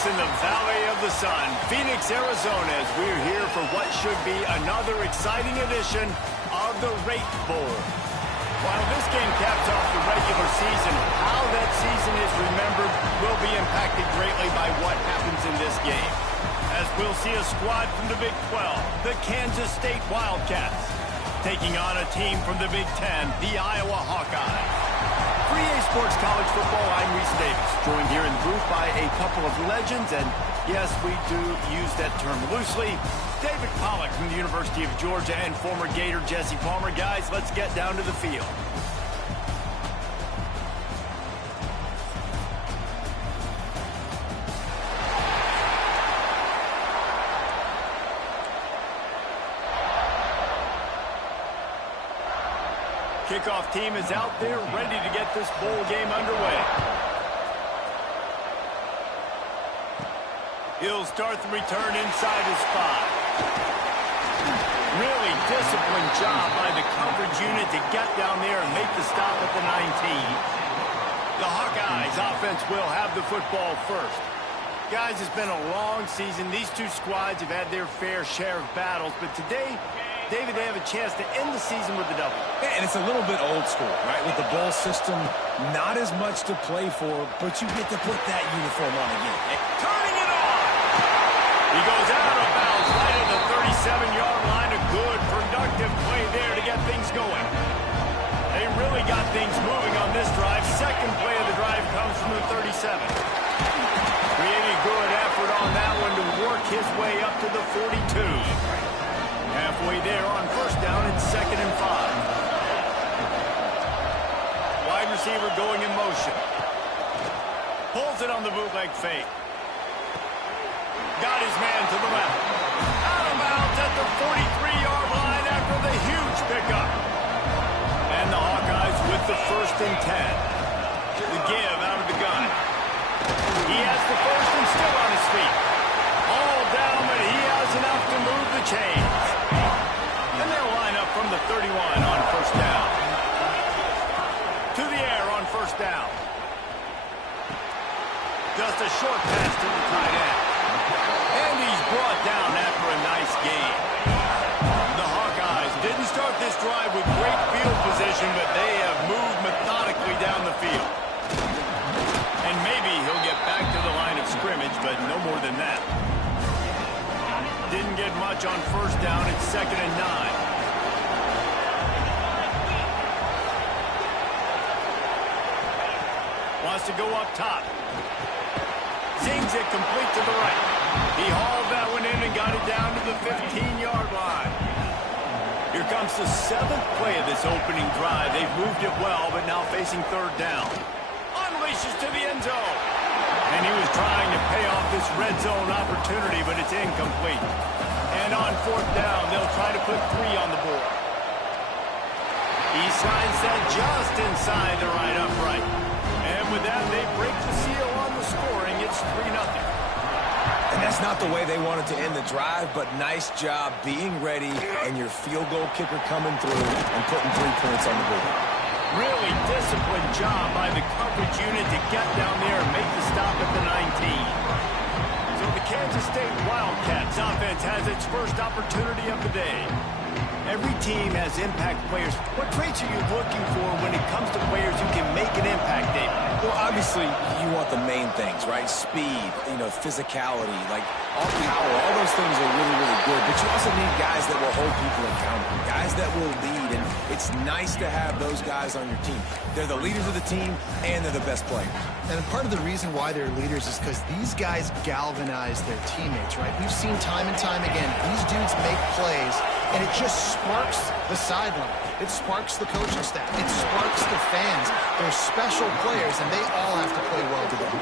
us in the Valley of the Sun, Phoenix, Arizona, as we're here for what should be another exciting edition of the Rate Bowl. While this game caps off the regular season, how that season is remembered will be impacted greatly by what happens in this game. As we'll see a squad from the Big 12, the Kansas State Wildcats, taking on a team from the Big 10, the Iowa Hawkeyes. For EA Sports College Football, I'm Reese Davis, joined here in the booth by a couple of legends, and yes, we do use that term loosely. David Pollack from the University of Georgia and former Gator Jesse Palmer. Guys, let's get down to the field. Kickoff team is out there ready to get this bowl game underway. He'll start the return inside his 5. Really disciplined job by the coverage unit to get down there and make the stop at the 19. The Hawkeyes offense will have the football first. Guys, it's been a long season. These two squads have had their fair share of battles, but today, David, they have a chance to end the season with a double. Yeah, and it's a little bit old school, right? With the bowl system, not as much to play for, but you get to put that uniform on again. Turning it on! He goes out of bounds right at the 37-yard line. A good, productive play there to get things going. They really got things moving on this drive. Second play of the drive comes from the 37. Creating good effort on that one to work his way up to the 42. Halfway there on first down, it's 2nd and 5. Wide receiver going in motion. Pulls it on the bootleg fake. Got his man to the left. Out of bounds at the 43-yard line after the huge pickup. And the Hawkeyes with the 1st and 10. The give out of the gun. He has the first and still on his feet. All down, but he has enough to move the chains. And they'll line up from the 31 on first down. To the air on first down. Just a short pass to the tight end. And he's brought down after a nice gain. The Hawkeyes didn't start this drive with great field position, but they have moved methodically down the field. And maybe he'll get back to the line of scrimmage, but no more than that. Didn't get much on first down. It's 2nd and 9. Wants to go up top. Zings it complete to the right. He hauled that one in and got it down to the 15-yard line. Here comes the 7th play of this opening drive. They've moved it well, but now facing third down. Unleashes to the end zone. And he was trying to pay off this red zone opportunity, but it's incomplete. And on fourth down, they'll try to put 3 on the board. He slides that just inside the right upright. And with that, they break the seal on the scoring. It's 3-0. And that's not the way they wanted to end the drive, but nice job being ready and your field goal kicker coming through and putting 3 points on the board. Really disciplined job by the coverage unit to get down there and make the stop at the 19. So the Kansas State Wildcats offense has its first opportunity of the day. Every team has impact players. What traits are you looking for when it comes to players who can make an impact, David? Well, obviously, you want the main things, right? Speed, physicality, like all power, all those things are really, really good. But you also need guys that will hold people accountable, guys that will lead. And it's nice to have those guys on your team. They're the leaders of the team, and they're the best players. And part of the reason why they're leaders is because these guys galvanize their teammates, right? We've seen time and time again, these dudes make plays, and it just sparks the sideline. It sparks the coaching staff. It sparks the fans. They're special players, and they all have to play well together.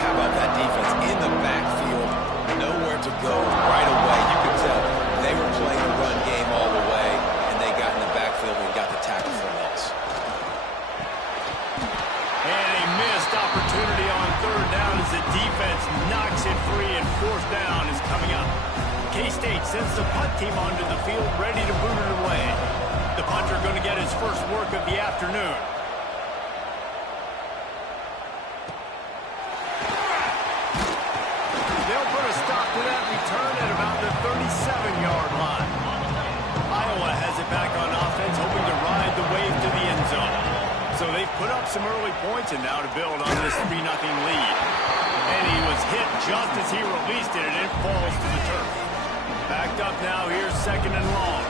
How about that defense in the backfield? Nowhere to go right away. You could tell they were playing the run game all the way, and they got in the backfield and got the tackle for loss. And a missed opportunity on third down as the defense knocks it free, and fourth down is coming up. K-State sends the punt team onto the field, ready to boot it away. The punter going to get his first work of the afternoon. 7-yard line. Iowa has it back on offense, hoping to ride the wave to the end zone. So they've put up some early points, and now to build on this 3-0 lead. And he was hit just as he released it, and it falls to the turf. Backed up now, here's 2nd and long.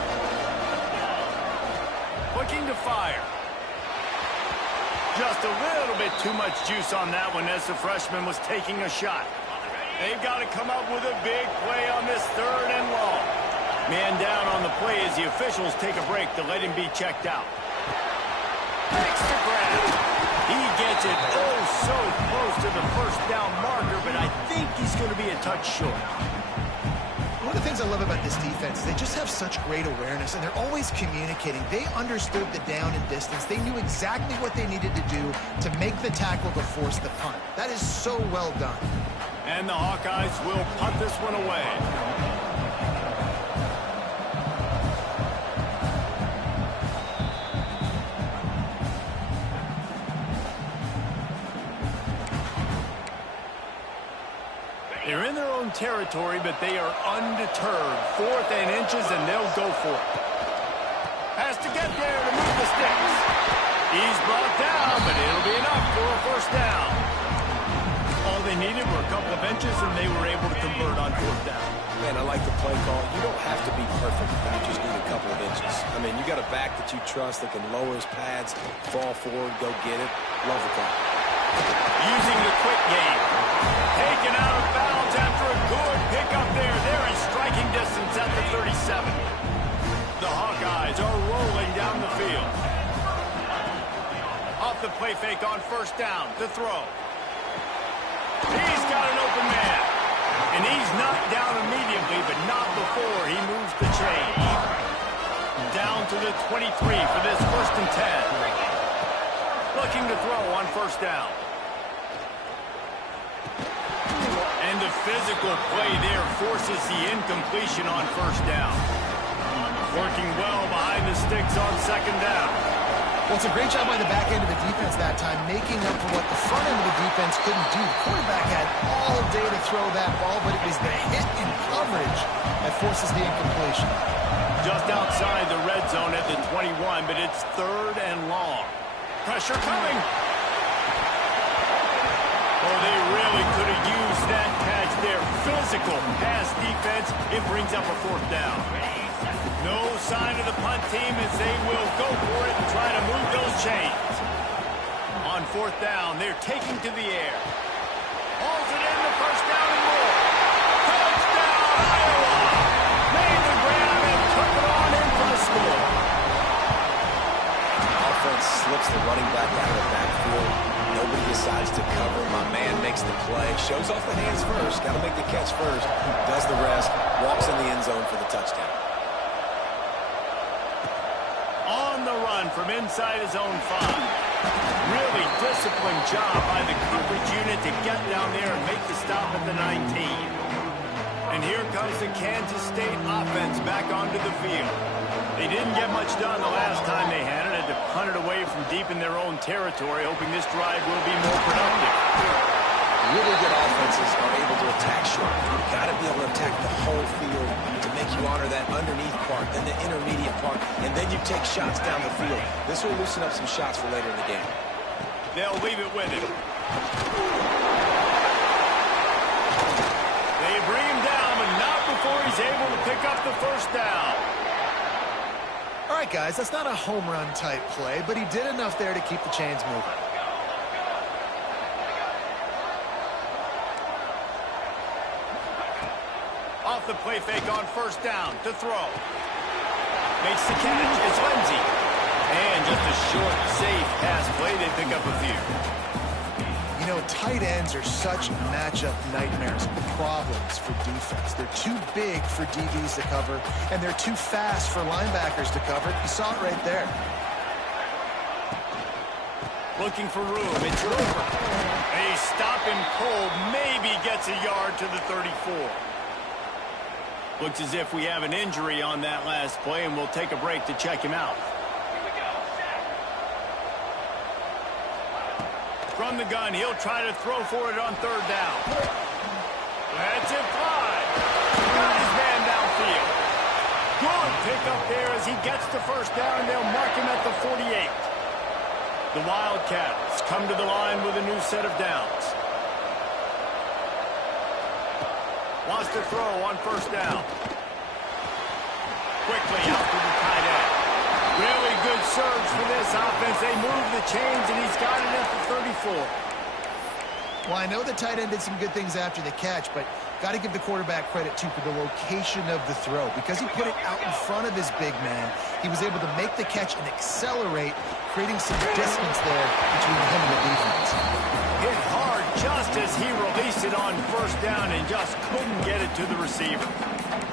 Looking to fire. Just a little bit too much juice on that one as the freshman was taking a shot. They've got to come up with a big play on this 3rd and long. Man down on the play as the officials take a break to let him be checked out. Makes the grab. He gets it oh so close to the 1st down marker, but I think he's going to be a touch short. One of the things I love about this defense is they just have such great awareness, and they're always communicating. They understood the down and distance. They knew exactly what they needed to do to make the tackle to force the punt. That is so well done. And the Hawkeyes will punt this one away. They're in their own territory, but they are undeterred. 4th and inches, and they'll go for it. Has to get there to move the sticks. He's brought down, but it'll be enough for a 1st down. All they needed were a couple of inches, and they were able to convert on 4th down. Man, I like the play call. You don't have to be perfect when you just need a couple of inches. I mean, you got a back that you trust that can lower his pads, fall forward, go get it. Love the call. Using the quick game. Taken out of bounds after a good pickup there. They're in striking distance at the 37. The Hawkeyes are rolling down the field. Off the play fake on 1st down to throw. He's got an open man. And he's knocked down immediately, but not before he moves the chain. Down to the 23 for this 1st and 10. Looking to throw on 1st down. And the physical play there forces the incompletion on 1st down. Working well behind the sticks on 2nd down. Well, it's a great job by the back end of the defense that time, making up for what the front end of the defense couldn't do. The quarterback had all day to throw that ball, but it was the hit in coverage that forces the incompletion. Just outside the red zone at the 21, but it's 3rd and long. Pressure coming. Oh, they really could have used that catch there. Physical pass defense. It brings up a 4th down. No sign of the punt team as they will go for it and try to move those chains. On 4th down, they're taking to the air. Hauls it in the 1st down and more. Touchdown, Iowa! Made the grab and took it on in for the score. Offense slips the running back out of the backfield. Nobody decides to cover. My man makes the play. Shows off the hands first. Got to make the catch first. Does the rest. Walks in the end zone for the touchdown. On the run from inside his own 5. Really disciplined job by the coverage unit to get down there and make the stop at the 19. And here comes the Kansas State offense back onto the field. They didn't get much done the last time they had it. Had to punt it away from deep in their own territory, hoping this drive will be more productive. Really good offenses are able to attack short. You've got to be able to attack the whole field to make you honor that underneath part, then the intermediate part, and then you take shots down the field. This will loosen up some shots for later in the game. They'll leave it with him. They bring him down, but not before he's able to pick up the 1st down. All right, guys, that's not a home run type play, but he did enough there to keep the chains moving. Off the play fake on 1st down to throw. Makes the catch. It's Lindsey. And just a short, safe pass play. They pick up a few. You know, tight ends are such matchup nightmares, problems for defense. They're too big for DBs to cover, and they're too fast for linebackers to cover. You saw it right there. Looking for room. It's over. They stop him cold. Maybe gets a yard to the 34. Looks as if we have an injury on that last play, and we'll take a break to check him out. From the gun, he'll try to throw for it on 3rd down. That's it, fly. Got his man down field. Good pickup there as he gets the first down. They'll mark him at the 48. The Wildcats come to the line with a new set of downs. Wants to throw on first down. Quickly out to the tight end. Really good surge for this offense. They move the chains, and he's got it at the 34. Well, I know the tight end did some good things after the catch, but got to give the quarterback credit, too, for the location of the throw. Because he put it out in front of his big man, he was able to make the catch and accelerate, creating some distance there between him and the defense. Hit hard just as he released it on first down and just couldn't get it to the receiver.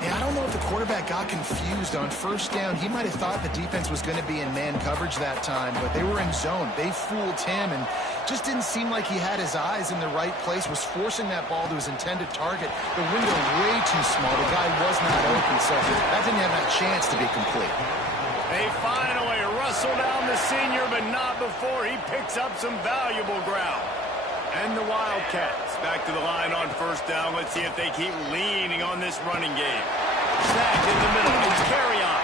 Yeah, I don't know if the quarterback got confused on first down. He might have thought the defense was going to be in man coverage that time, but they were in zone. They fooled him and just didn't seem like he had his eyes in the right place, was forcing that ball to his intended target. The window way too small. The guy was not open, so that didn't have that chance to be complete. They finally wrestle down the senior, but not before he picks up some valuable ground. And the Wildcats back to the line on first down. Let's see if they keep leaning on this running game. Snagged in the middle. It's carry on.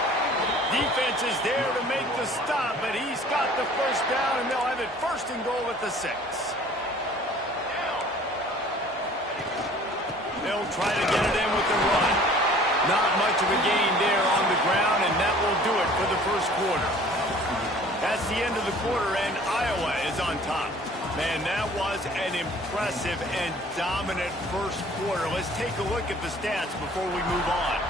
Defense is there to make the stop, but he's got the first down, and they'll have it first and goal at the 6. They'll try to get it in with the run. Not much of a gain there on the ground, and that will do it for the first quarter. That's the end of the quarter, and Iowa is on top. Man, that was an impressive and dominant first quarter. Let's take a look at the stats before we move on.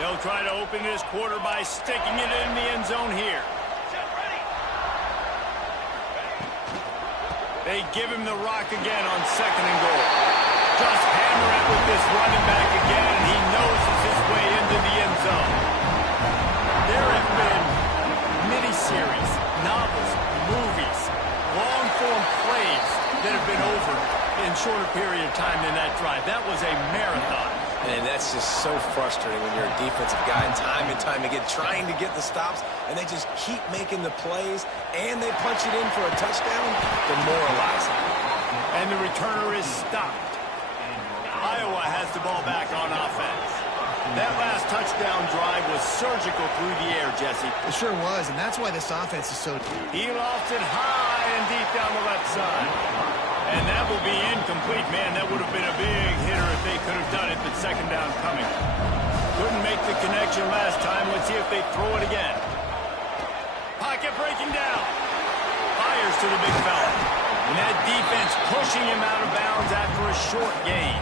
They'll try to open this quarter by sticking it in the end zone here. They give him the rock again on second and goal. Just hammer it with this running back again, and he noses his way into the end zone. There have been miniseries, novels, movies, long-form plays that have been over in shorter period of time than that drive. That was a marathon. And that's just so frustrating when you're a defensive guy and time again trying to get the stops, and they just keep making the plays, and they punch it in for a touchdown. Demoralizing. And the returner is stopped. Iowa has the ball back on offense. That last touchdown drive was surgical through the air, Jesse. It sure was, and that's why this offense is so deep. He lost it high and deep down the left side. And that will be incomplete. Man, that would have been a big hitter if they could have done it, but second down coming. Couldn't make the connection last time. Let's see if they throw it again. Pocket breaking down. Fires to the big fella. And that defense pushing him out of bounds after a short gain.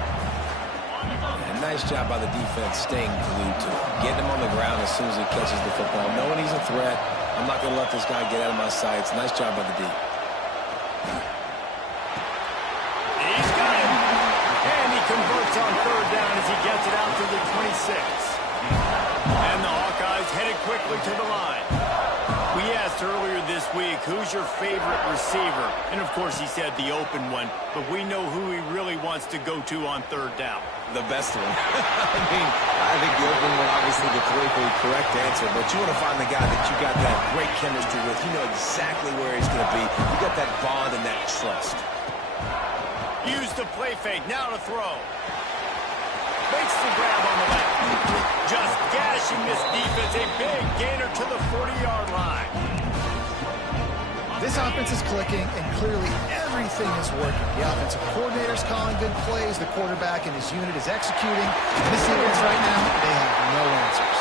And nice job by the defense staying glued to it. Getting him on the ground as soon as he catches the football. Knowing he's a threat, I'm not going to let this guy get out of my sights. Nice job by the D. Converts on third down as he gets it out to the 26. And the Hawkeyes headed quickly to the line. We asked earlier this week, who's your favorite receiver? And, of course, he said the open one. But we know who he really wants to go to on third down. The best one. I think the open one, obviously, the politically correct answer. But you want to find the guy that you got that great chemistry with. You know exactly where he's going to be. You got that bond and that trust. Use the play fake. Now to throw. Makes the grab on the left. Just gashing this defense. A big gainer to the 40-yard line. This offense is clicking, and clearly everything is working. The offensive coordinator's calling good plays. The quarterback and his unit is executing. This defense right now, they have no answers.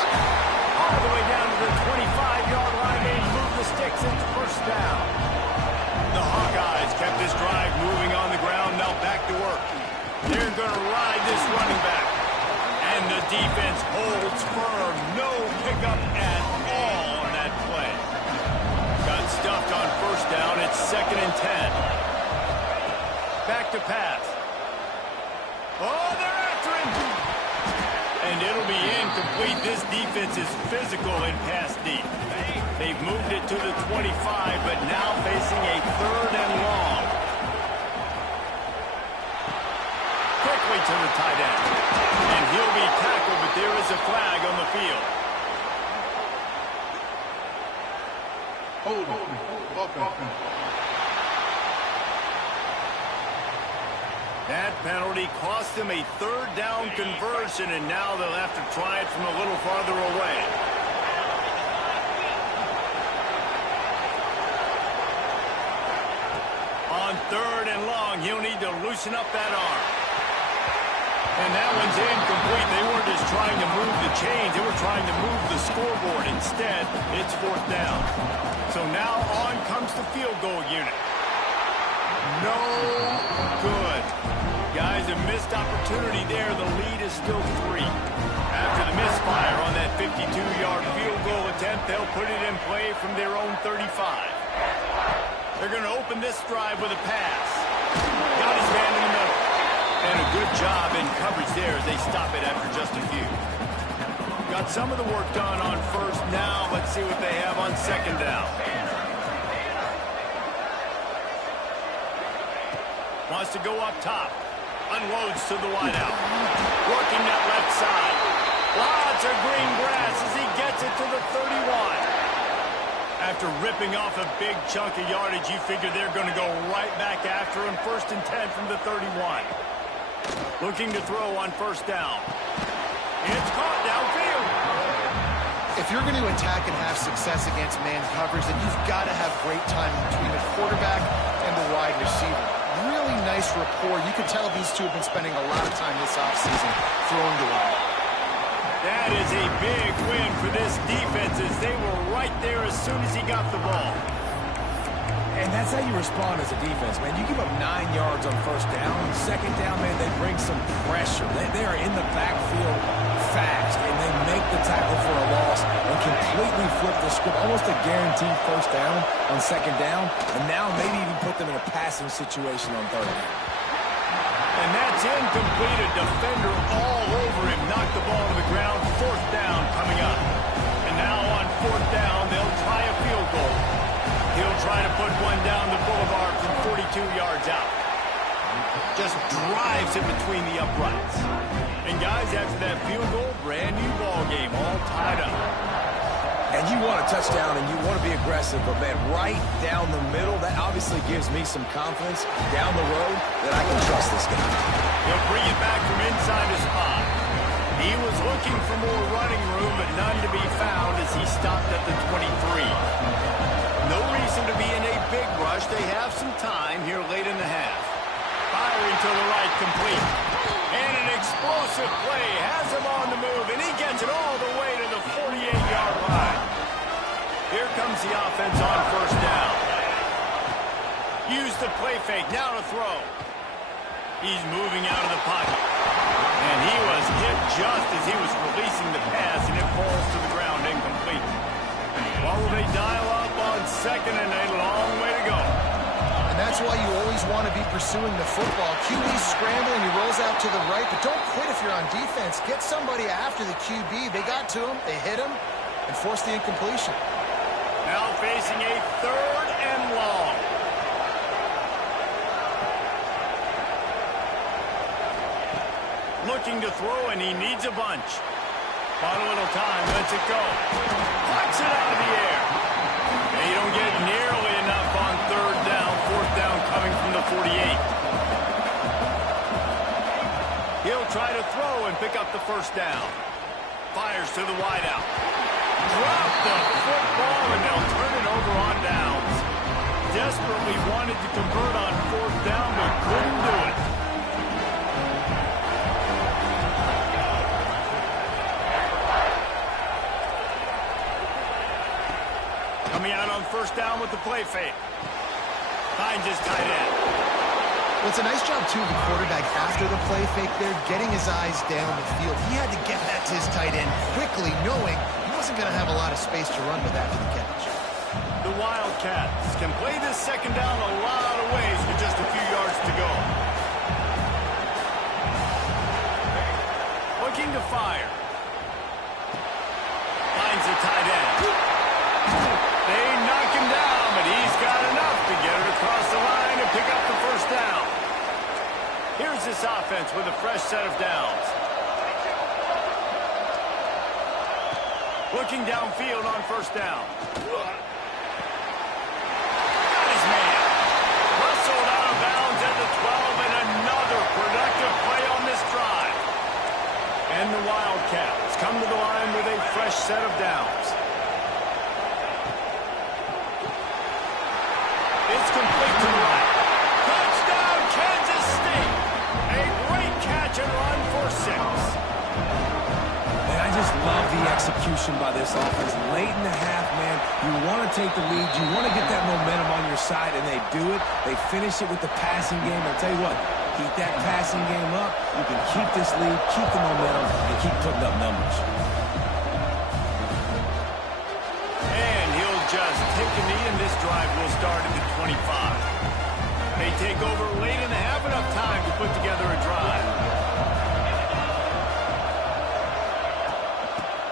All the way down to the 25-yard line. They move the sticks into first down. The Hawkeyes kept this drive moving on the ground. Now back to work. They're going to ride this running back. And the defense holds firm. No pickup at all on that play. Got stuffed on first down. It's 2nd and 10. Back to pass. Oh, they're after him. And it'll be incomplete. This defense is physical in pass deep. They've moved it to the 25, but now facing a 3rd and long. Quickly directly to the tight end. And he'll be tackled, but there is a flag on the field. That penalty cost them a third down conversion, and now they'll have to try it from a little farther away. On third and long, he'll need to loosen up that arm. And that one's incomplete. They weren't just trying to move the chains. They were trying to move the scoreboard. Instead, it's fourth down. So now on comes the field goal unit. No good. Guys, a missed opportunity there. The lead is still 3. After the misfire on that 52-yard field goal attempt, they'll put it in play from their own 35. They're going to open this drive with a pass. Got his man in the middle. And a good job in coverage there as they stop it after just a few. Got some of the work done on first. Now let's see what they have on second down. Wants to go up top. Unloads to the wideout. Working that left side. Lots of green grass as he gets it to the 31. After ripping off a big chunk of yardage, you figure they're going to go right back after him. 1st and 10 from the 31. Looking to throw on first down. It's caught downfield. If you're going to attack and have success against man coverage, then you've got to have great time between the quarterback and the wide receiver. Really nice rapport. You can tell these two have been spending a lot of time this offseason throwing the ball. That is a big win for this defense as they were right there as soon as he got the ball. And that's how you respond as a defense, man. You give up 9 yards on first down. Second down, man, they bring some pressure. They are in the backfield fast, and they make the tackle for a loss and completely flip the script. Almost a guaranteed first down on second down, and now maybe even put them in a passing situation on third down. And that's incomplete. A defender all over him. Knocked the ball to the ground. Fourth down coming up. And now on fourth down, they'll try a field goal. He'll try to put one down the boulevard from 42 yards out. Just drives it between the uprights. And guys, after that field goal, brand new ball game, all tied up. And you want a touchdown and you want to be aggressive, but man, right down the middle, that obviously gives me some confidence down the road that I can trust this guy. He'll bring it back from inside his spot. He was looking for more running room, but none to be found as he stopped at the 23. No reason to be in a big rush. They have some time here late in the half. Firing to the right, complete. And an explosive play has him on the move, and he gets it all the way to the 48-yard line. Here comes the offense on first down. Use the play fake, now to throw. He's moving out of the pocket. And he was hit just as he was releasing the pass, and it falls to the ground incomplete. Well, they dial up on second and a long way to go. And that's why you always want to be pursuing the football. QB's scrambling, he rolls out to the right, but don't quit if you're on defense. Get somebody after the QB. They got to him, they hit him, and forced the incompletion. Now facing a third and long. Looking to throw, and he needs a bunch. Bought a little time, lets it go. Plucks it out of the air. And you don't get nearly enough on third down. Fourth down coming from the 48. He'll try to throw and pick up the first down. Fires to the wideout. Drop the football, and they'll turn it over on downs. Desperately wanted to convert on fourth down, but couldn't do it. Coming out on first down with the play fake. Finds his tight end. Well, it's a nice job, too, the quarterback after the play fake there, getting his eyes down the field. He had to get that to his tight end quickly, knowing he wasn't going to have a lot of space to run with after the catch. The Wildcats can play this second down a lot of ways with just a few yards to go. Looking to fire. Finds the tight end. They knock him down, but he's got enough to get it across the line and pick up the first down. Here's this offense with a fresh set of downs. Looking downfield on first down. Got his man. Wrestled out of bounds at the 12, and another productive play on this drive. And the Wildcats come to the line with a fresh set of downs. It's complete to the right. Touchdown, Kansas State. A great catch and run for 6. Man, I just love the execution by this offense. Late in the half, man, you want to take the lead. You want to get that momentum on your side, and they do it. They finish it with the passing game. I'll tell you what, keep that passing game up. You can keep this lead, keep the momentum, and keep putting up numbers. And he'll just take a knee, and this drive will start at the 25. They take over late in the half, enough time to put together a drive.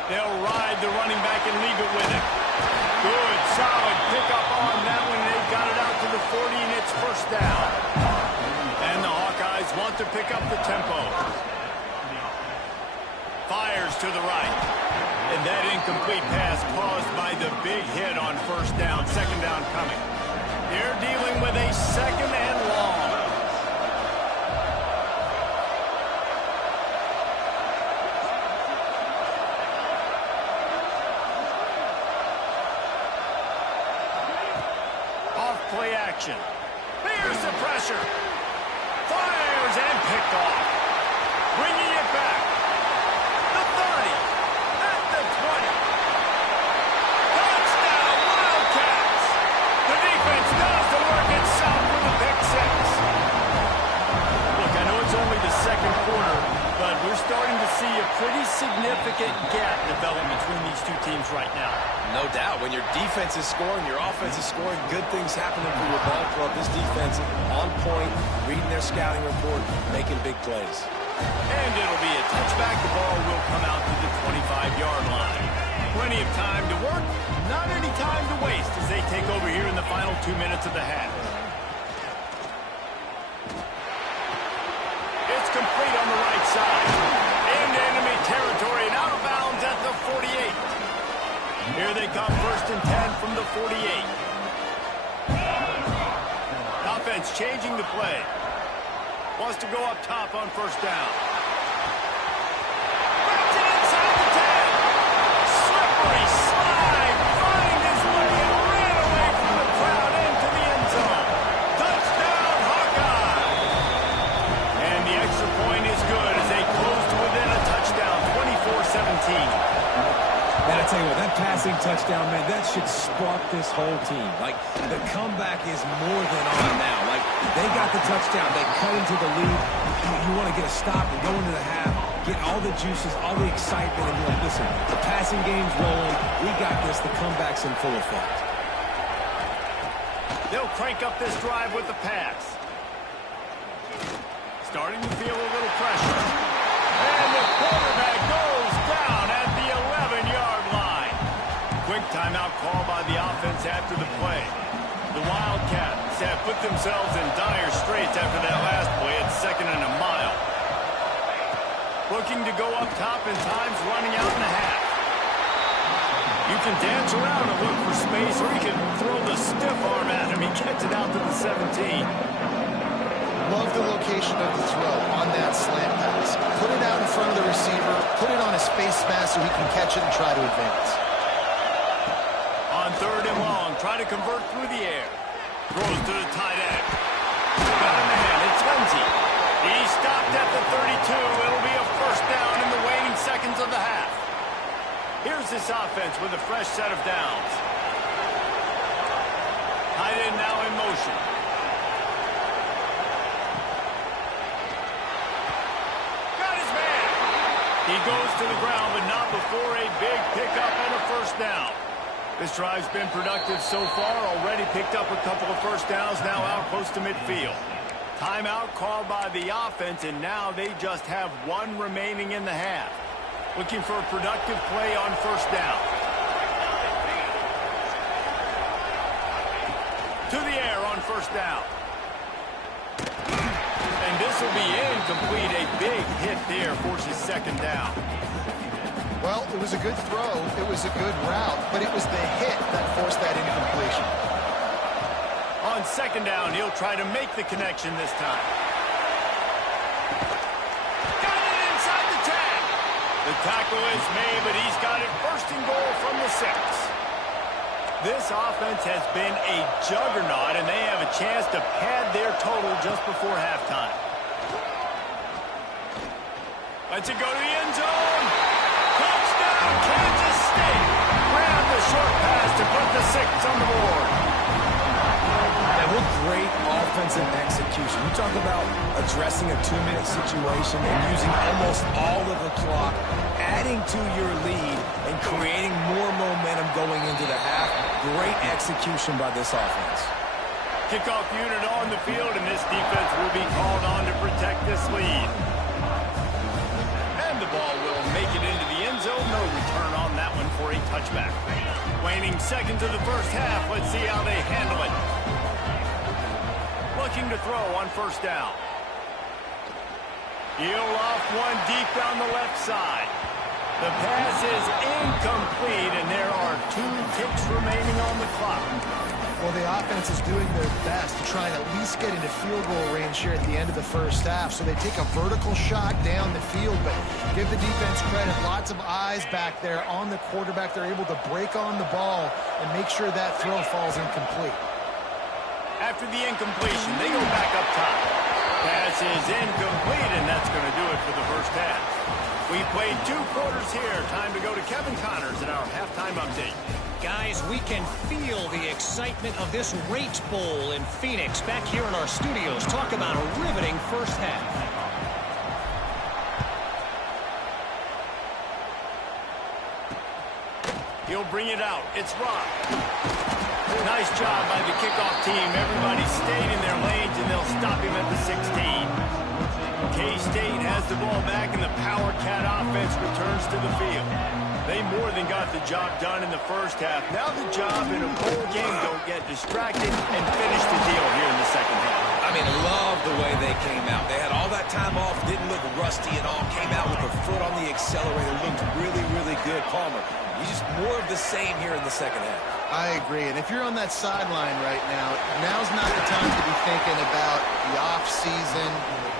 They'll ride the running back and leave it with him. Good, solid pickup on that one. They've got it out to the 40, and it's first down. And the Hawkeyes want to pick up the tempo. Fires to the right. And that incomplete pass caused by the big hit on first down. Second down coming. They're dealing with a second and long. Off play action. Here's the pressure. Fires and picked off. Bringing it back. The 30. At the 20. Touchdown, Wildcats. The defense does the work itself with a pick 6. Look, I know it's only the second quarter, but we're starting to see a pretty significant gap develop between these two teams right now. No doubt. When your defense is scoring, your offense is scoring, good things happening for your ball club. This defense on point, reading their scouting report, making big plays. And it'll be a touchback. The ball will come out to the 25-yard line. Plenty of time to work, not any time to waste as they take over here in the final 2 minutes of the half. It's complete on the right side. Into enemy territory and out of bounds at the 48. Here they come, first and 10 from the 48. Offense changing the play. Wants to go up top on first down. Wraps it inside the 10. Slippery slide. Find his way and ran away from the crowd into the end zone. Touchdown, Hawkeye. And the extra point is good as they close to within a touchdown, 24-17. Man, I tell you what, that passing touchdown, man, that should spark this whole team. Like, the comeback is more than on now. Like, they got the touchdown. They cut into the lead. You want to get a stop and go into the half, get all the juices, all the excitement, and be like, listen, the passing game's rolling. We got this. The comeback's in full effect. They'll crank up this drive with the pass. Starting to feel a little pressure. And the quarterback goes down at the 11-yard line. Quick timeout call by the offense after the play. The Wildcats have put themselves in dire straits after that last play at second and a mile. Looking to go up top and time's running out in the half. You can dance around and look for space, or you can throw the stiff arm at him. He gets it out to the 17. Love the location of the throw on that slant pass. Put it out in front of the receiver, put it on his face mask so he can catch it and try to advance. On third and long, try to convert through the air. Throws to the tight end. Got a man, it's Lindsey. He stopped at the 32. It'll be a first down in the waning seconds of the half. Here's this offense with a fresh set of downs. Tight end now in motion. He goes to the ground, but not before a big pickup and a first down. This drive's been productive so far. Already picked up a couple of first downs, now out close to midfield. Timeout called by the offense, and now they just have one remaining in the half. Looking for a productive play on first down. To the air on first down. And This will be incomplete. A big hit there forces second down. Well, it was a good throw. It was a good route, but it was the hit that forced that incompletion. On second down, he'll try to make the connection this time. Got it inside the 10. The tackle is made, but he's got it first and goal from the 6. This offense has been a juggernaut, and they have a chance to pad their total just before halftime. Lets it go to the end zone. Touchdown, Kansas State. Grab the short pass to put the 6 on the board. And what great offensive execution. You talk about addressing a 2-minute situation and using almost all of the clock, adding to your lead and creating more momentum going into the half. Great execution by this offense. Kickoff unit on the field, and this defense will be called on to protect this lead. And the ball will make it into the end zone. No return on that one for a touchback. Waning seconds of the first half. Let's see how they handle it. Looking to throw on first down. Heel off one deep down the left side. The pass is incomplete, and there are 2 ticks remaining on the clock. Well, the offense is doing their best to try and at least get into field goal range here at the end of the first half. So they take a vertical shot down the field, but give the defense credit. Lots of eyes back there on the quarterback. They're able to break on the ball and make sure that throw falls incomplete. After the incompletion, they go back up top. Pass is incomplete, and that's going to do it for the first half. We played 2 quarters here. Time to go to Kevin Connors in our halftime update. Guys, we can feel the excitement of this Rate Bowl in Phoenix back here in our studios. Talk about a riveting first half. He'll bring it out. It's Rock. Nice job by the kickoff team. Everybody stayed in their lanes, and they'll stop him at the 16. K-State has the ball back, and the Power Cat offense returns to the field. They more than got the job done in the first half. Now the job in a bowl game, don't get distracted and finish the deal here in the second half. I mean, love the way they came out. They had all that time off, didn't look rusty at all, came out with the foot on the accelerator, looked really, really good. Palmer, he's just more of the same here in the second half. I agree, and if you're on that sideline right now, now's not the time to be thinking about the off-season,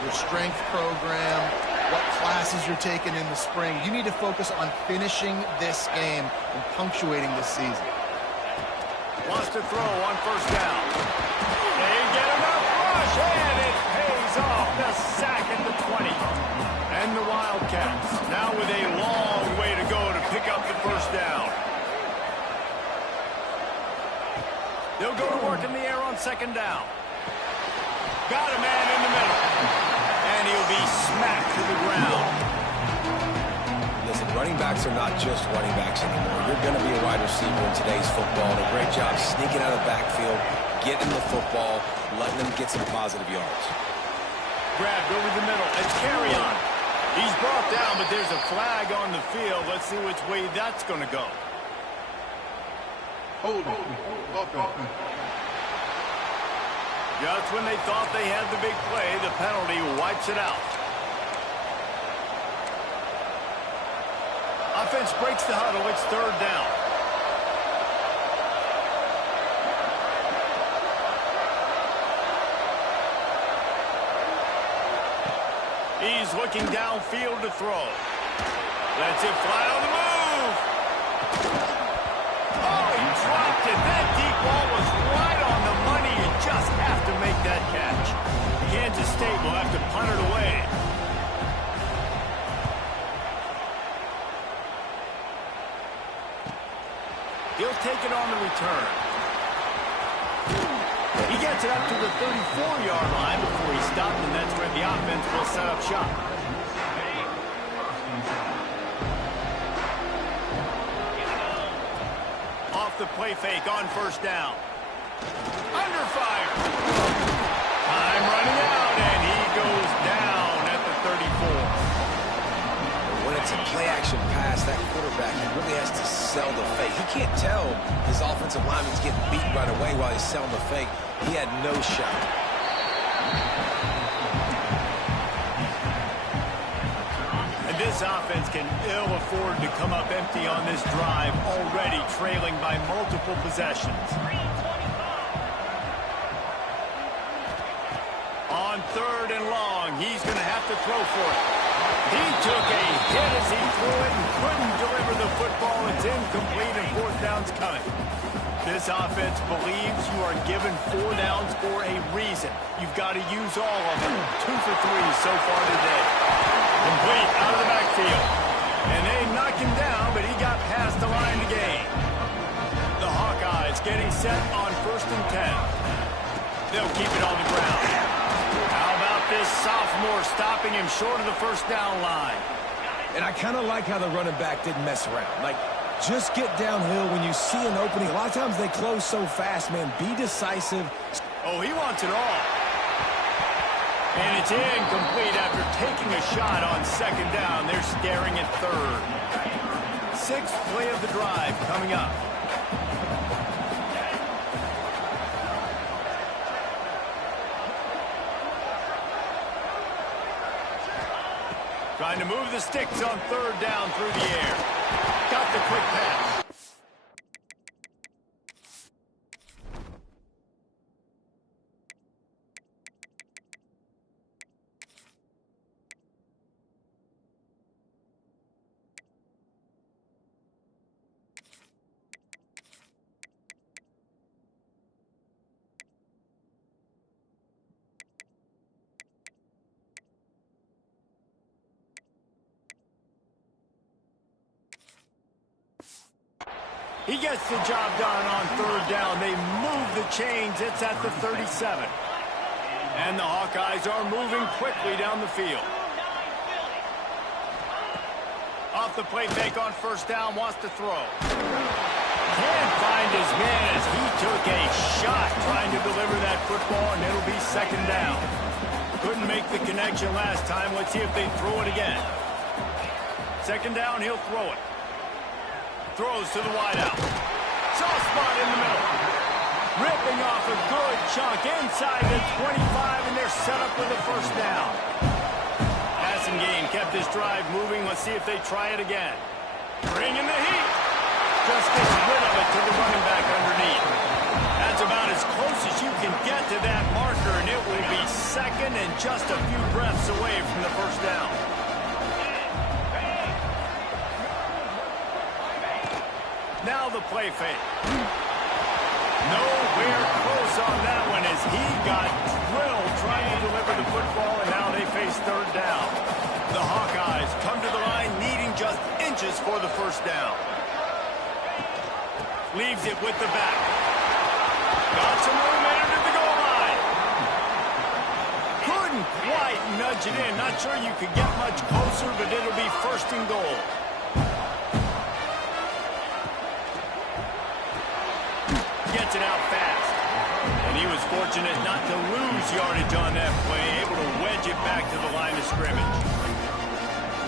your strength program, what classes you're taking in the spring. You need to focus on finishing this game and punctuating this season. Wants to throw on first down. They get enough rush, and it pays off. The sack at the 20. And the Wildcats now with a long way to go to pick up the first down. They'll go to work in the air on second down. Got a man in the middle. And he'll be smacked to the ground. Listen, running backs are not just running backs anymore. You're going to be a wide receiver in today's football. And a great job sneaking out of the backfield, getting the football, letting them get some positive yards. Grabbed over the middle. It's carry on. He's brought down, but there's a flag on the field. Let's see which way that's going to go. Hold on. Just when they thought they had the big play, the penalty wipes it out. Offense breaks the huddle. It's third down. He's looking downfield to throw. Lets it fly on the move. Oh, he dropped it. That deep ball was right on the money. You just have to make that catch. Kansas State will have to punt it away. He'll take it on the return. He gets it up to the 34-yard line before he stopped, and that's where the offense will set up shop. Off the play fake on first down. Under fire. Time running out, and he goes down at the 34. When it's a play-action pass, that quarterback, he really has to sell the fake. He can't tell his offensive lineman's getting beat right away while he's selling the fake. He had no shot. this offense can ill afford to come up empty on this drive, already trailing by multiple possessions. On 3rd and long, he's going to have to throw for it. He took a hit as he threw it and couldn't deliver the football. It's incomplete and 4th down's coming. This offense believes you are given 4 downs for a reason. You've got to use all of them. 2 for 3 so far today. Complete out of the backfield. And they knock him down, but he got past the line to gain. The Hawkeyes getting set on 1st and 10. They'll keep it on the ground. How about this sophomore stopping him short of the 1st down line? And I kind of like how the running back didn't mess around. Like, just get downhill when you see an opening. A lot of times they close so fast, man. Be decisive. Oh, he wants it all. And it's incomplete after taking a shot on 2nd down. They're staring at 3rd. 6th play of the drive coming up. Trying to move the sticks on 3rd down through the air. Got the quick pass. He gets the job done on 3rd down. They move the chains. It's at the 37. And the Hawkeyes are moving quickly down the field. Off the play fake on 1st down, wants to throw. Can't find his man as he took a shot trying to deliver that football, and it'll be 2nd down. Couldn't make the connection last time. Let's see if they throw it again. 2nd down, he'll throw it. Throws to the wideout. Soft spot in the middle. Ripping off a good chunk inside the 25, and they're set up with a 1st down. Passing game kept this drive moving. Let's see if they try it again. Bringing the heat. Just gets rid of it to the running back underneath. That's about as close as you can get to that marker, and it will be 2nd and just a few breaths away from the 1st down. Now the play fake. Nowhere close on that one as he got drilled trying to deliver the football, and now they face 3rd down. The Hawkeyes come to the line needing just inches for the 1st down. Leaves it with the back. Got some room into the goal line. Couldn't quite nudge it in. Not sure you could get much closer, but it'll be 1st and goal. Gets it out fast. And he was fortunate not to lose yardage on that play, able to wedge it back to the line of scrimmage.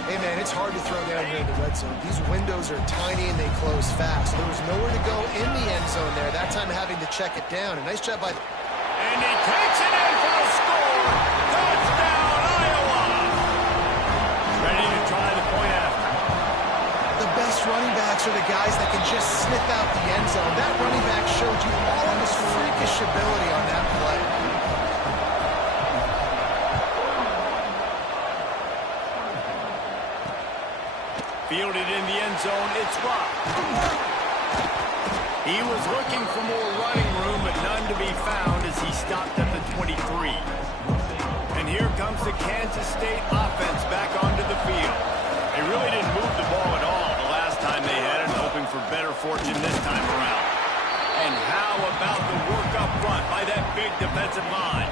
Hey, man, it's hard to throw down here in the red zone. These windows are tiny and they close fast. There was nowhere to go in the end zone there. That time having to check it down. A nice job by... And he takes it in for the score. Touchdown, Iowa. Ready to try the point after. The best running backs are the guys that can just sniff out the end zone. That running back showed you all of his freakish ability on that play. Fielded in the end zone, it's Rock. He was looking for more running room, but none to be found as he stopped at the 23. And here comes the Kansas State offense back onto the field. They really didn't move the ball at all the last time they had it, hoping for better fortune this time around. And how about the work up front by that big defensive line?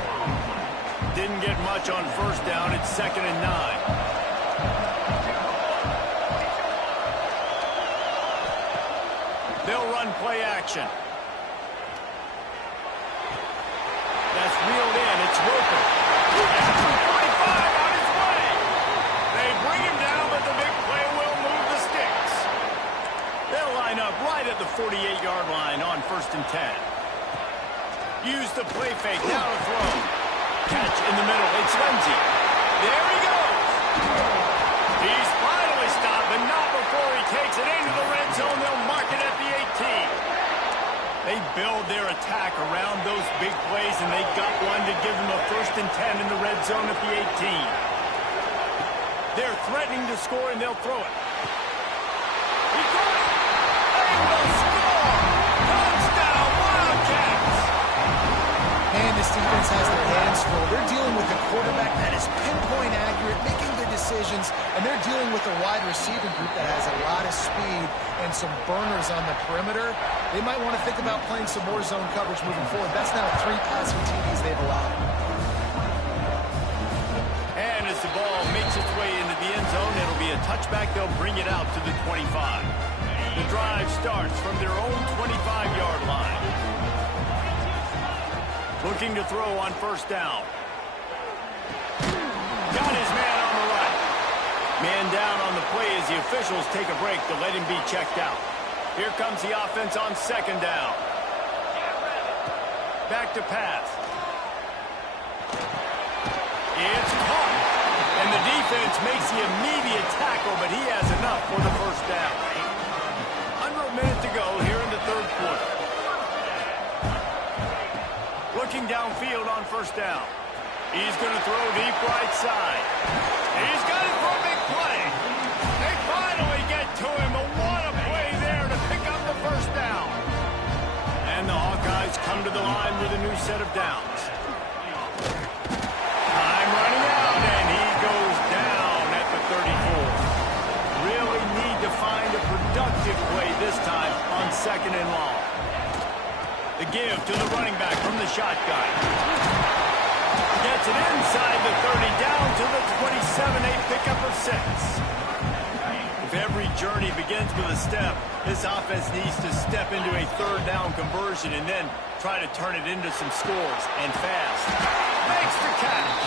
Didn't get much on 1st down. It's 2nd and 9. They'll run play action. That's reeled in. It's Roper. At the 45 on his way. They bring him down, but the big play will move the sticks. They'll line up right at the 48-yard line on 1st and 10. Use the play fake. Now to throw. Catch in the middle. It's Lindsey. There he goes. He's spotted big plays, and they got one to give them a 1st and 10 in the red zone at the 18. They're threatening to score, and they'll throw it. He got it! They will score! Touchdown, Wildcats! And this defense has their hands full. They're dealing with a quarterback that is pinpoint accurate, making good decisions, and they're dealing with a wide receiver group that has a lot of speed and some burners on the perimeter. They might want to think about playing some more zone coverage moving forward. That's now 3 passing TDs they've allowed. And as the ball makes its way into the end zone, it'll be a touchback. They'll bring it out to the 25. The drive starts from their own 25-yard line. Looking to throw on 1st down. Got his man on the right. Man down on the play as the officials take a break to let him be checked out. Here comes the offense on 2nd down. Back to pass. It's caught. And the defense makes the immediate tackle, but he has enough for the 1st down. Under a minute to go here in the 3rd quarter. Looking downfield on 1st down. He's going to throw deep right side. He's got it for a big play. They finally get to him, but what a play there to pick up the 1st down. And the Hawkeyes come to the line with a new set of downs. Time running out, and he goes down at the 34. Really need to find a productive play this time on 2nd and long. The give to the running back from the shotgun. Gets it inside the 30, down to the 27, a pickup of 6. If every journey begins with a step, this offense needs to step into a 3rd down conversion and then try to turn it into some scores, and fast. Makes the catch.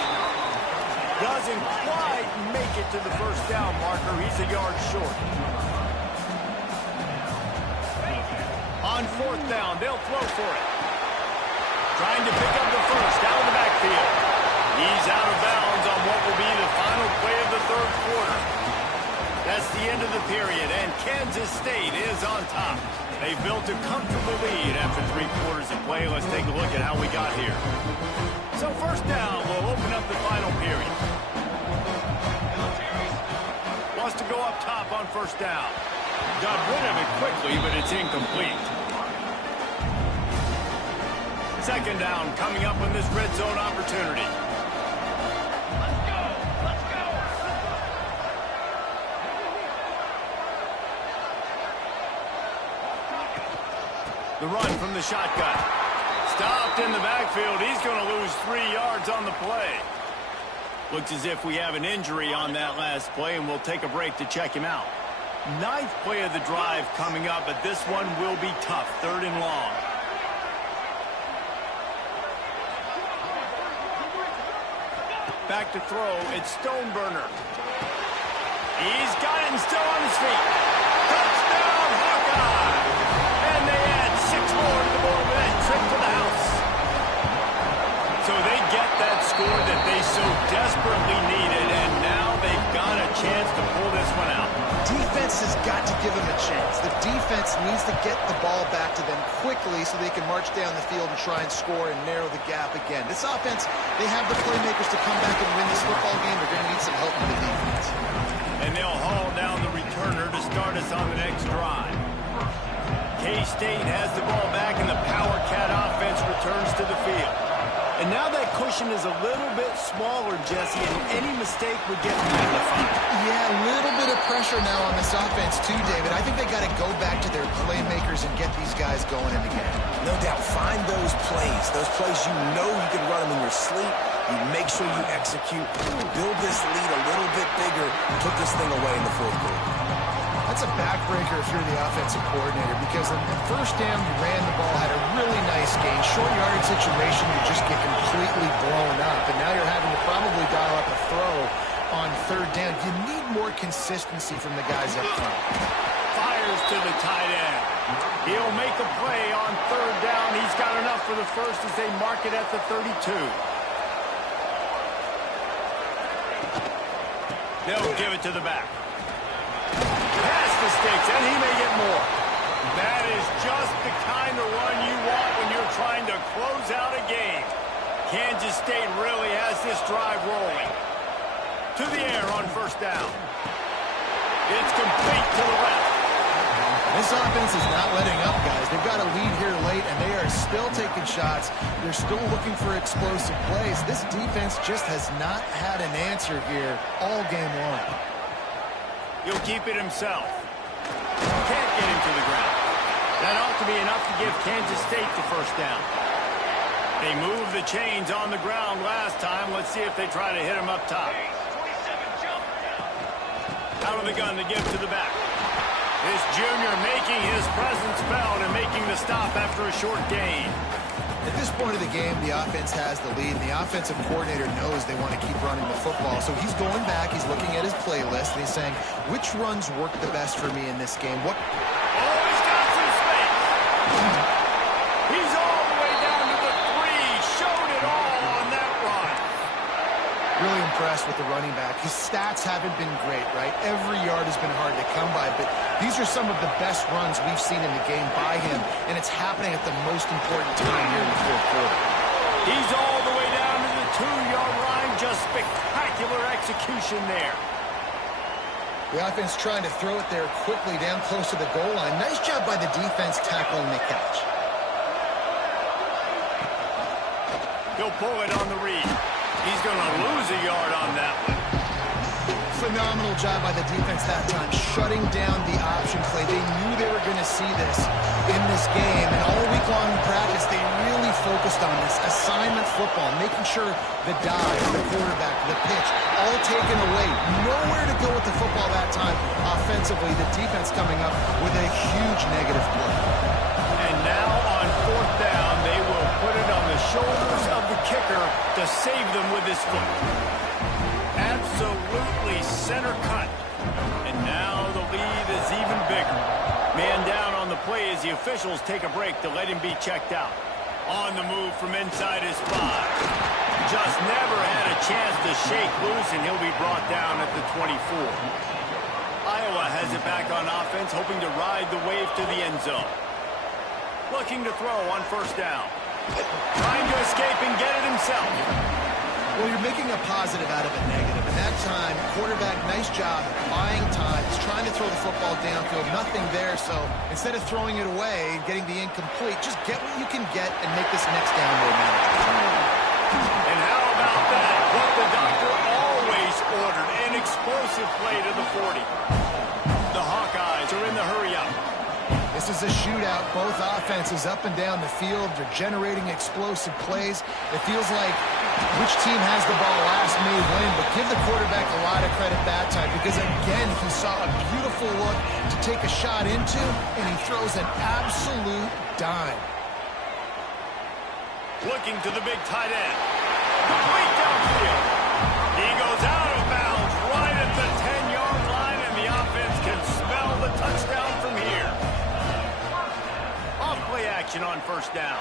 Doesn't quite make it to the 1st down marker. He's a yard short. On 4th down, they'll throw for it. Trying to pick up the 1st out of the backfield. He's out of bounds on what will be the final play of the 3rd quarter. That's the end of the period, and Kansas State is on top. They built a comfortable lead after 3 quarters of play. Let's take a look at how we got here. So 1st down will open up the final period. Wants to go up top on 1st down. Got rid of it quickly, but it's incomplete. 2nd down coming up on this red zone opportunity. Let's go! Let's go! The run from the shotgun. Stopped in the backfield. He's going to lose 3 yards on the play. Looks as if we have an injury on that last play, and we'll take a break to check him out. 9th play of the drive coming up, but this one will be tough. 3rd and long. Back to throw. It's Stoneburner. He's got it and still on his feet. Touchdown, Hawkeye! And they add 6 more to the board with that trip to the house. So they get that score that they so desperately needed, and now they've got a chance to pull this one out. Defense has got to give them a chance. The defense needs to get the ball back to them quickly so they can march down the field and try and score and narrow the gap again. This offense, they have the playmakers to come back and win this football game. They're going to need some help from the defense. And they'll haul down the returner to start us on the next drive. K-State has the ball back, and the Power Cat offense returns to the field. And now that cushion is a little bit smaller, Jesse, and any mistake would get magnified. Yeah, a little bit of pressure now on this offense too, David. I think they got to go back to their playmakers and get these guys going in the game. No doubt. Find those plays you know you can run them in your sleep. You make sure you execute. Build this lead a little bit bigger. Put this thing away in the 4th quarter. That's a backbreaker if you're the offensive coordinator, because on the 1st down, you ran the ball, had a really nice gain. Short yardage situation, you just get completely blown up, and now you're having to probably dial up a throw on 3rd down. You need more consistency from the guys up front. Fires to the tight end. He'll make a play on 3rd down. He's got enough for the 1st as they mark it at the 32. They'll give it to the back. Pass the sticks, and he may get more. That is just the kind of run you want when you're trying to close out a game. Kansas State really has this drive rolling. To the air on first down. It's complete to the left. This offense is not letting up, guys. They've got a lead here late, and they are still taking shots. They're still looking for explosive plays. This defense just has not had an answer here all game long. He'll keep it himself. Can't get him to the ground. That ought to be enough to give Kansas State the first down. They moved the chains on the ground last time. Let's see if they try to hit him up top. Out of the gun to give to the back. This junior making his presence felt and making the stop after a short gain. At this point of the game, the offense has the lead, and the offensive coordinator knows they want to keep running the football. So he's going back, he's looking at his playlist, and he's saying, which runs work the best for me in this game? What? Oh, he's got some space. He's all the way down to the 3. Showed it all on that run. Really impressed with the running back. His stats haven't been great, right? Every yard has been hard to come by, but these are some of the best runs we've seen in the game by him, and it's happening at the most important time here in the fourth quarter. He's all the way down to the 2-yard line. Just spectacular execution there. The offense trying to throw it there quickly down close to the goal line. Nice job by the defense tackling the catch. He'll pull it on the read. He's going to lose a yard on that one. Phenomenal job by the defense that time, shutting down the option play. They knew they were going to see this in this game, and all week long in practice, they really focused on this assignment football, making sure the dive, the quarterback, the pitch, all taken away. Nowhere to go with the football that time offensively. The defense coming up with a huge negative play. And now on fourth down, they will put it on the shoulders of the kicker to save them with his foot. Absolutely center cut. And now the lead is even bigger. Man down on the play as the officials take a break to let him be checked out. On the move from inside his 5. Just never had a chance to shake loose, and he'll be brought down at the 24. Iowa has it back on offense, hoping to ride the wave to the end zone. Looking to throw on first down. Trying to escape and get it himself. Well, you're making a positive out of a negative. And that time, quarterback, nice job buying time. He's trying to throw the football downfield. Nothing there, so instead of throwing it away and getting the incomplete, just get what you can get and make this next down more manageable. And how about that? What the doctor always ordered, an explosive play to the 40. The Hawkeyes are in the hurry-up. This is a shootout. Both offenses up and down the field. They're generating explosive plays. It feels like which team has the ball last may win, but give the quarterback a lot of credit that time because, again, he saw a beautiful look to take a shot into, and he throws an absolute dime. Looking to the big tight end. Complete downfield. He goes out of bounds right at the 10-yard line, and the offense can smell the touchdown from here. Off-play action on first down.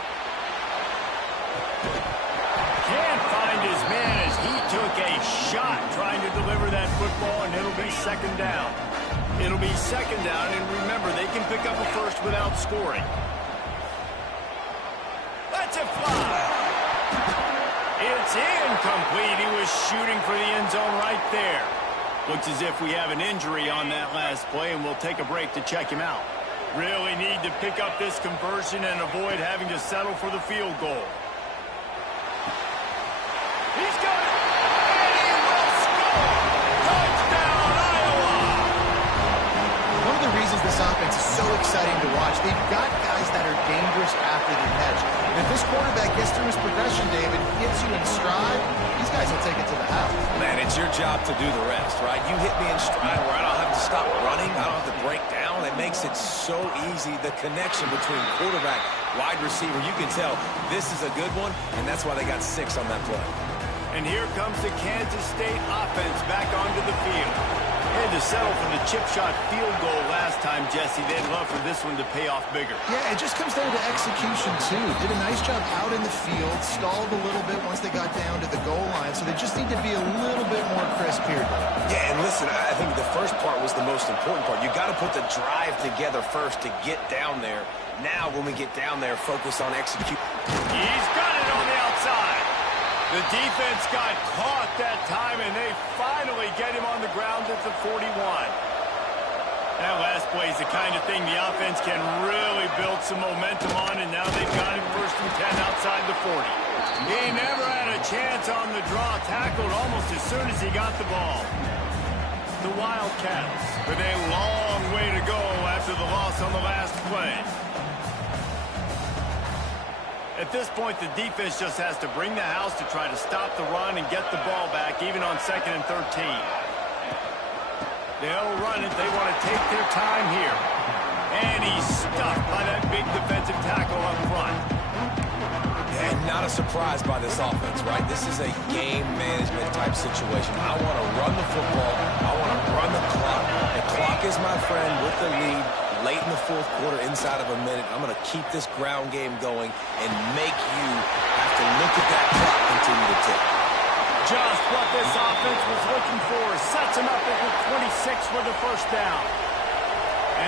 Can't find his man as he took a shot trying to deliver that football, and it'll be second down. It'll be second down, and remember, they can pick up a first without scoring. Let's it fly. It's incomplete. He was shooting for the end zone right there. Looks as if we have an injury on that last play, and we'll take a break to check him out. Really need to pick up this conversion and avoid having to settle for the field goal. He's got it, and he will score! Touchdown, Iowa! One of the reasons this offense is so exciting to watch, they've got guys that are dangerous after the catch. And if this quarterback gets through his progression, David, hits you in stride, these guys will take it to the house. Man, it's your job to do the rest, right? You hit me in stride where I don't have to stop running. I don't have to break down. It makes it so easy. The connection between quarterback, wide receiver, you can tell this is a good one, and that's why they got 6 on that play. And here comes the Kansas State offense back onto the field. Had to settle for the chip shot field goal last time, Jesse. They'd love for this one to pay off bigger. Yeah, it just comes down to execution, too. Did a nice job out in the field, stalled a little bit once they got down to the goal line, so they just need to be a little bit more crisp here. Yeah, and listen, I think the first part was the most important part. You got to put the drive together first to get down there. Now, when we get down there, focus on execution. He's got it on the outside. The defense got caught that time, and they finally get him on the ground at the 41. That last play is the kind of thing the offense can really build some momentum on, and now they've got him 1st and 10 outside the 40. He never had a chance on the draw, tackled almost as soon as he got the ball. The Wildcats with a long way to go after the loss on the last play. At this point, the defense just has to bring the house to try to stop the run and get the ball back, even on 2nd and 13. They'll run it. They want to take their time here. And he's stuffed by that big defensive tackle up front. And not a surprise by this offense, right? This is a game management type situation. I want to run the football. I want to run the clock. The clock is my friend with the lead. Late in the 4th quarter, inside of a minute, I'm going to keep this ground game going and make you have to look at that clock continue to tick. Just what this offense was looking for. Sets him up at the 26 for the 1st down.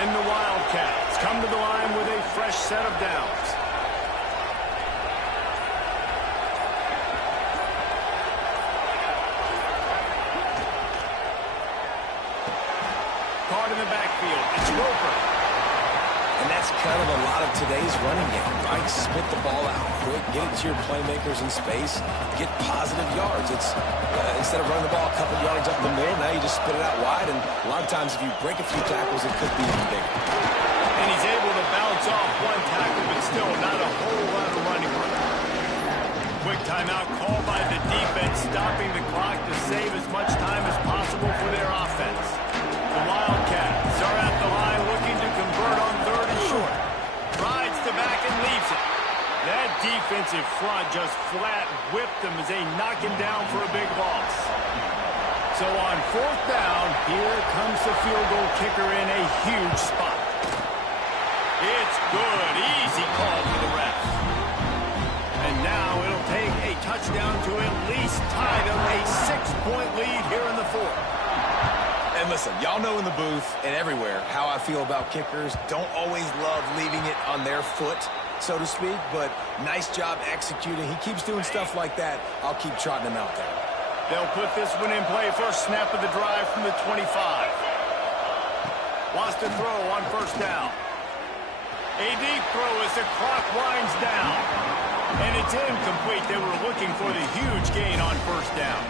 And the Wildcats come to the line with a fresh set of downs. Caught in the backfield. It's Roper. And that's kind of a lot of today's running game, right? Spit the ball out quick, get it to your playmakers in space, get positive yards. It's instead of running the ball a couple yards up the middle, now you just spit it out wide, and a lot of times if you break a few tackles, it could be even bigger. And he's able to bounce off one tackle, but still not a whole lot of running room. Quick timeout called by the defense, stopping the clock to save as much time as possible for their offense. The Wildcats are at the line looking to convert on 3rd and short. Rides to back and leaves it. That defensive front just flat whipped them as they knock him down for a big loss. So on 4th down, here comes the field goal kicker in a huge spot. It's good. Easy call for the ref. And now it'll take a touchdown to at least tie them a 6-point lead here in the 4th. And listen, y'all know in the booth and everywhere how I feel about kickers. Don't always love leaving it on their foot, so to speak, but nice job executing. He keeps doing stuff like that. I'll keep trotting him out there. They'll put this one in play. First snap of the drive from the 25. Wants to throw on 1st down. A deep throw as the clock winds down. And it's incomplete. They were looking for the huge gain on 1st down.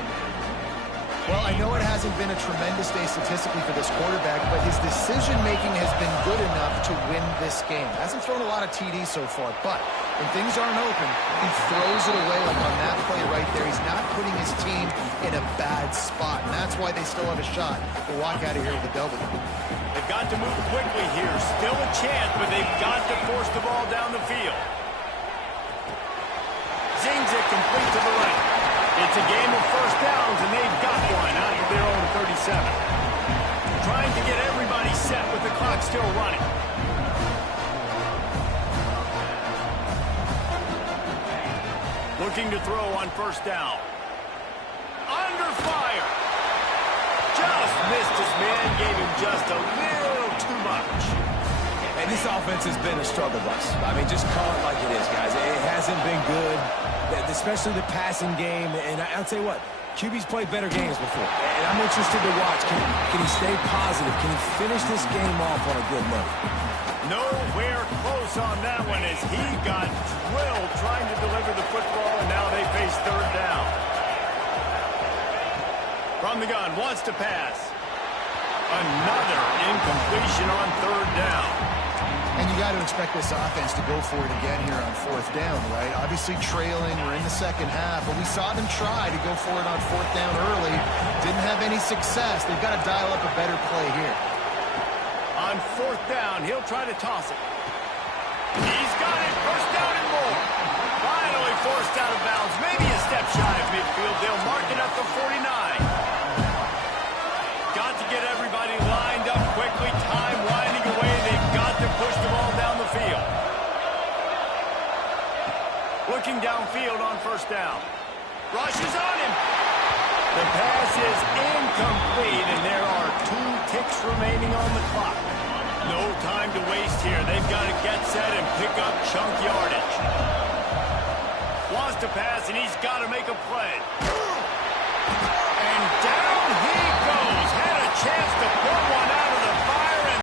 Well, I know it hasn't been a tremendous day statistically for this quarterback, but his decision-making has been good enough to win this game. Hasn't thrown a lot of TDs so far, but when things aren't open, he throws it away like on that play right there. He's not putting his team in a bad spot, and that's why they still have a shot to walk out of here with a W. They've got to move quickly here. Still a chance, but they've got to force the ball down the field. Zings it complete to the right. It's a game of 1st downs, and they've got one out of their own 37. Trying to get everybody set with the clock still running. Looking to throw on 1st down. Under fire. Just missed his man, gave him just a little too much. And this offense has been a struggle bus. I mean, just call it like it is, guys. It hasn't been good, especially the passing game. And I'll tell you what, QB's played better games before. And I'm interested to watch. Can he stay positive? Can he finish this game off on a good note? Nowhere close on that one as he got drilled trying to deliver the football, and now they face 3rd down. From the gun, wants to pass. Another incompletion on 3rd down. And you got to expect this offense to go for it again here on 4th down, right? Obviously trailing, we're in the 2nd half, but we saw them try to go for it on 4th down early. Didn't have any success. They've got to dial up a better play here. On 4th down, he'll try to toss it. He's got it, 1st down and more. Finally forced out of bounds, maybe a step shy of midfield. They'll mark it up to 49. Got to get everybody lined up quickly, time winding away. They've got to push the ball down the field. Looking downfield on 1st down. Rushes on him. The pass is incomplete remaining on the clock. No time to waste here. They've got to get set and pick up chunk yardage. Wants to pass, and he's got to make a play.